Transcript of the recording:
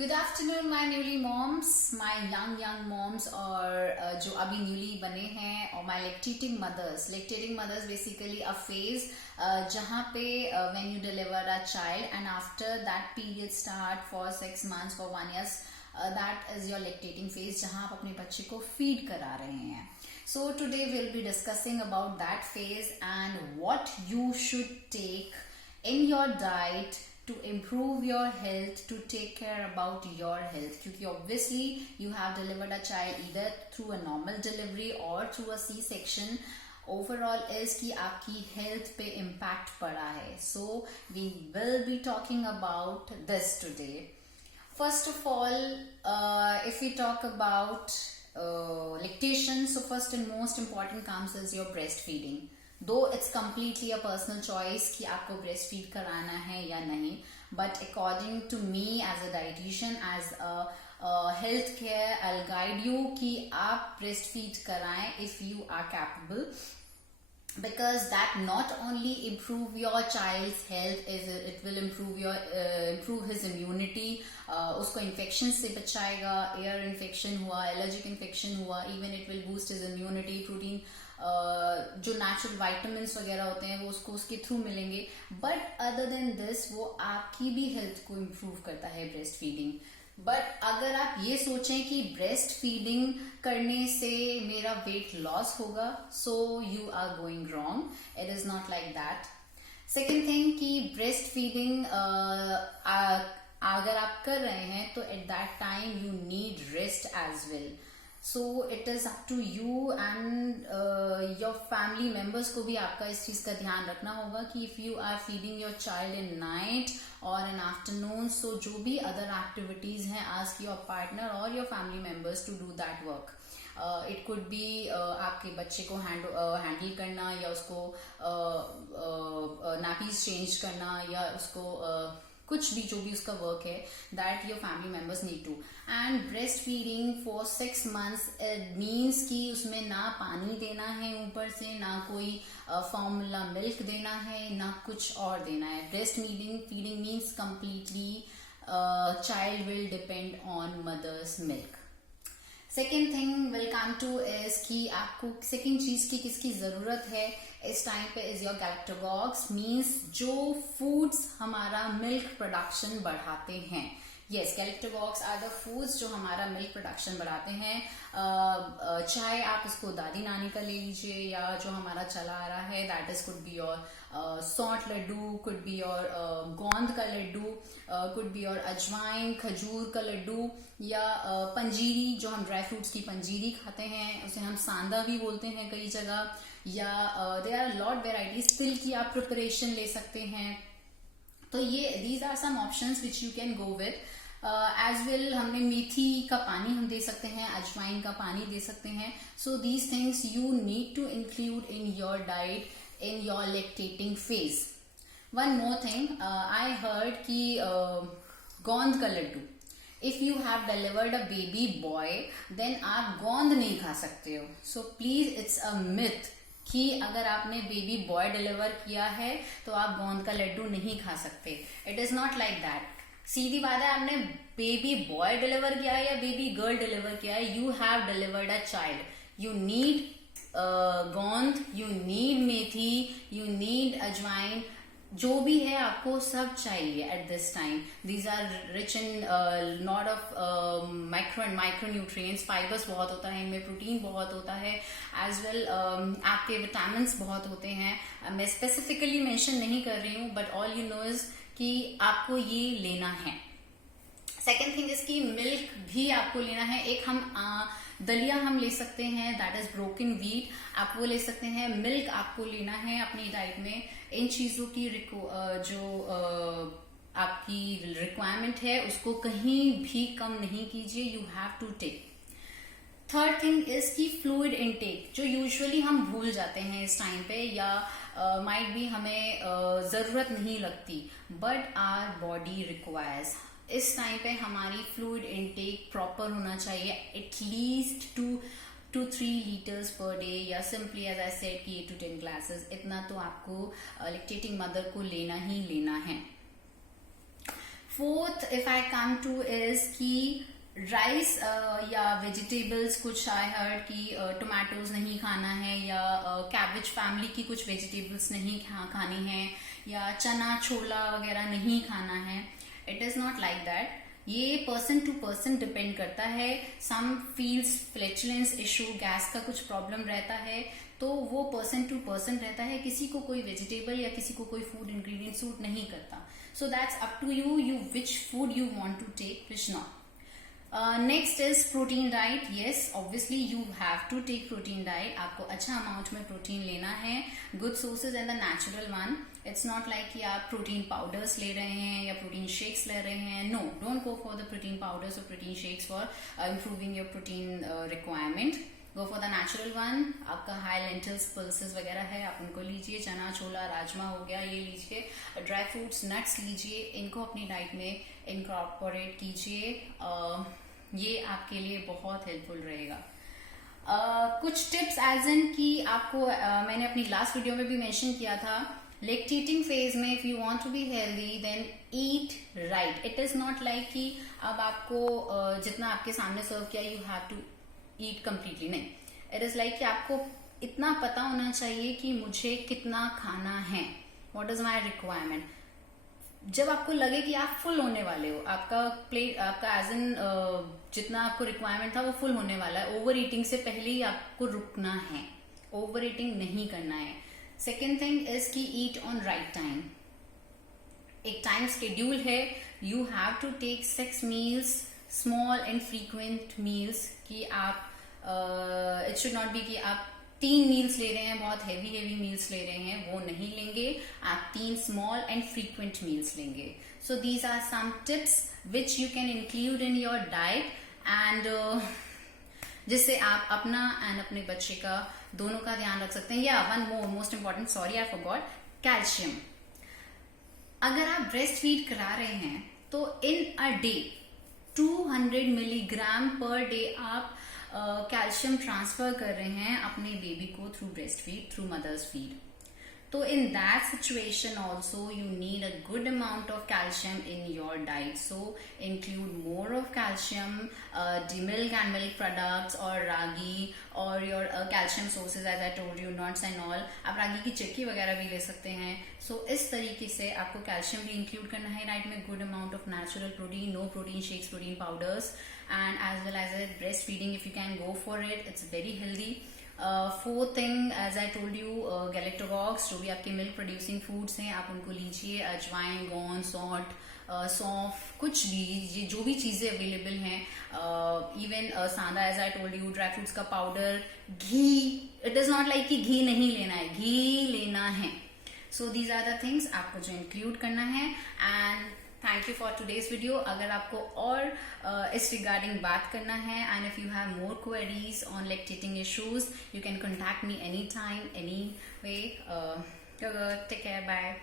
Good afternoon my newly moms, my young moms और जो अभी न्यूली बने हैं, और my lactating mothers basically a phase जहाँ पे when you deliver a child and after that period start for 6 months for 1 year, that is your lactating phase जहाँ आप अपने बच्चे को फीड करा रहे हैं. So today we'll be discussing about that phase and what you should take in your diet to improve your health, to take care about your health. क्योंकि obviously you have delivered a child either through a normal delivery or through a C-section. Overall is कि आपकी health पे impact पड़ा है. So we will be talking about this today. First of all, if we talk about lactation, so first and most important comes is your breastfeeding. Though it's completely a personal choice कि आपको breastfeed कराना है या नहीं, but according to me as a dietitian, as a health care, I'll guide you कि आप breastfeed कराएं if you are capable, because that not only improve your child's health, it will improve his immunity. उसको infection से बचाएगा. Ear infection हुआ, allergic infection हुआ, even it will boost his immunity. Protein जो natural vitamins वगैरह होते हैं वो उसको उसके थ्रू मिलेंगे. But other than this वो आपकी भी health को improve करता है breast feeding. बट अगर आप ये सोचें कि ब्रेस्ट फीडिंग करने से मेरा वेट लॉस होगा, so you are going wrong. It is not like that. Second thing कि ब्रेस्ट फीडिंग अगर आप कर रहे हैं तो at that time you need rest as well. So it is up to you and your family members को भी आपका इस चीज का ध्यान रखना होगा कि if you are feeding your child in night और इन आफ्टरनून, सो जो भी अदर एक्टिविटीज हैं, आस्क योर पार्टनर और your family members to do that work. It could be आपके बच्चे को हैंडल करना, या उसको नैपीज चेंज करना, या उसको कुछ भी जो भी उसका वर्क है, that your family members need to. And breast feeding for 6 months it means कि उसमें ना पानी देना है ऊपर से, ना कोई फॉर्मूला मिल्क देना है, ना कुछ और देना है. Breast feeding means completely child will depend on mothers milk. Second thing will come to is कि आपको सेकेंड चीज की किसकी जरूरत है इस टाइम पे इज योर गैलेक्टोगॉग्स. मीन्स जो फूड्स हमारा मिल्क प्रोडक्शन बढ़ाते हैं. यस, गैलेक्टोगॉग्स आर द फूड्स जो हमारा मिल्क प्रोडक्शन बढ़ाते हैं. चाहे आप इसको दादी नानी का ले लीजिए, या जो हमारा चला आ रहा है that is could be your सौंठ लड्डू, कुड बी योर गोंद का लड्डू, कुड बी योर अजवाइन खजूर का लड्डू, या पंजीरी जो हम ड्राई फ्रूट्स की पंजीरी खाते हैं, उसे हम सांदा भी बोलते हैं कई जगह, या देयर आर लॉट वेराइटीज. तिल की आप प्रिपरेशन ले सकते हैं. तो ये these are some options which you can go with. As well हमने मेथी का पानी हम दे सकते हैं, अजवाइन का पानी दे सकते हैं. So these things you need to include in your diet in your lactating phase. One more thing, I heard कि गोंद का Laddu, if you have delivered a baby boy then आप गोंद नहीं खा सकते हो. So please, it's a myth कि अगर आपने बेबी बॉय डिलीवर किया है तो आप गोंद का लड्डू नहीं खा सकते. It is not like that. सीधी बात है, आपने बेबी बॉय डिलीवर किया है या बेबी गर्ल डिलीवर किया है, you have delivered a child. You need gond, you need methi, you need ajwain, जो भी है आपको सब चाहिए at this time. These are rich in lot of micro nutrients. Fibres बहुत होता है इनमें, प्रोटीन बहुत होता है, एज वेल आपके विटामिन्स बहुत होते हैं. मैं स्पेसिफिकली मेंशन नहीं कर रही हूँ, but all you know is कि आपको ये लेना है. सेकेंड थिंग इज कि मिल्क भी आपको लेना है. एक हम दलिया हम ले सकते हैं, दैट इज ब्रोकन व्हीट, आप वो ले सकते हैं. मिल्क आपको लेना है अपनी डाइट में. इन चीजों की जो आपकी रिक्वायरमेंट है उसको कहीं भी कम नहीं कीजिए. You have to take. Third thing is की फ्लूइड इनटेक, जो यूजुअली हम भूल जाते हैं इस टाइम पे, या माइट भी हमें जरूरत नहीं लगती, बट आवर बॉडी रिक्वायर्स. इस टाइम पे हमारी फ्लूइड इनटेक प्रॉपर होना चाहिए, at least 2 to 3 liters per day, या सिंपली एज आई सेड कि 8 to 10 glasses. इतना तो आपको लैक्टेटिंग मदर को लेना ही लेना है. Fourth if I come to is कि राइस या वेजिटेबल्स, कुछ आई हर्ड कि टोमेटोज नहीं खाना है, या कैबेज फैमिली की कुछ वेजिटेबल्स नहीं खानी है, या चना छोला वगैरह नहीं खाना है. It is not like that. ये पर्सन टू पर्सन डिपेंड करता है. सम फील्स फ्लैचुलेंस इशू, गैस का कुछ प्रॉब्लम रहता है, तो वो पर्सन टू पर्सन रहता है. किसी को कोई वेजिटेबल या किसी को कोई फूड इंग्रेडिएंट सूट नहीं करता. So that's up to you which food you want to take, which not. Next is protein diet. Yes, obviously you have to take protein diet. आपको अच्छा अमाउंट में प्रोटीन लेना है. Good sources and the natural one. It's not like कि आप protein powders ले रहे हैं या प्रोटीन शेक्स ले रहे हैं. No, don't go for the protein powders और protein shakes for improving your protein requirement. Go for the natural one. आपका हाई लेंटिल्स, पल्सेस वगैरह है, आप उनको लीजिए. चना छोला राजमा हो गया, ये लीजिए. ड्राई फ्रूट्स, नट्स लीजिए. इनको अपनी डाइट में इनकॉर्पोरेट कीजिए. ये आपके लिए बहुत हेल्पफुल रहेगा. कुछ टिप्स एज इन कि आपको मैंने अपनी लास्ट वीडियो में भी मेंशन किया था, लेक्टेटिंग फेज में if you want to be healthy then eat right. It is not like कि अब आपको जितना आपके सामने सर्व किया you have to eat completely. नहीं, इट इज लाइक कि आपको इतना पता होना चाहिए कि मुझे कितना खाना है, व्हाट इज माई रिक्वायरमेंट. जब आपको लगे कि आप फुल होने वाले हो, आपका प्लेट, आपका एज इन जितना आपको रिक्वायरमेंट था वो फुल होने वाला है, ओवर ईटिंग से पहले ही आपको रुकना है. ओवर ईटिंग नहीं करना है. सेकेंड थिंग इज कि ईट ऑन राइट टाइम. एक टाइम शेड्यूल है. You have to take 6 meals, small and frequent meals. कि आप इट शुड नॉट बी कि आप 3 मील्स ले रहे हैं, बहुत हेवी मील्स ले रहे हैं, वो नहीं लेंगे. आप 3 स्मॉल एंड फ्रीक्वेंट मील्स लेंगे. So these are some tips which you can include in your diet and जिससे आप अपना एंड अपने बच्चे का दोनों का ध्यान रख सकते हैं. या one more most important, sorry I forgot, calcium. अगर आप ब्रेस्ट फीड करा रहे हैं तो in a day 200 milligram per day आप कैल्शियम ट्रांसफर कर रहे हैं अपने बेबी को through breast feed, through mother's feed. तो in that situation also you need a good amount of calcium in your diet. So include more of calcium, milk and milk products or ragi or your calcium sources as I told you, nuts and all. आप रागी की चिक्की वगैरह भी ले सकते हैं. So इस तरीके से आपको कैल्शियम भी इंक्लूड करना है डाइट में. Good amount of natural protein, no protein shakes, protein powders, and as well as breast feeding if you can go for it, it's very healthy. Fourth thing as I told you, galactagogues, जो भी आपके milk producing foods हैं आप उनको लीजिए. अजवाइन, गोंद, salt, सौंफ, कुछ लीजिए, जो भी चीजें अवेलेबल हैं. इवन सांदा as I told you, dry fruits का पाउडर, घी. इट इज नॉट लाइक कि घी नहीं लेना है, घी लेना है. So these are the things आपको जो इंक्लूड करना है. And thank you for today's video. अगर आपको और इस रिगार्डिंग बात करना है and if you have more queries on lactating issues you can contact me any time, any way. Take care, bye.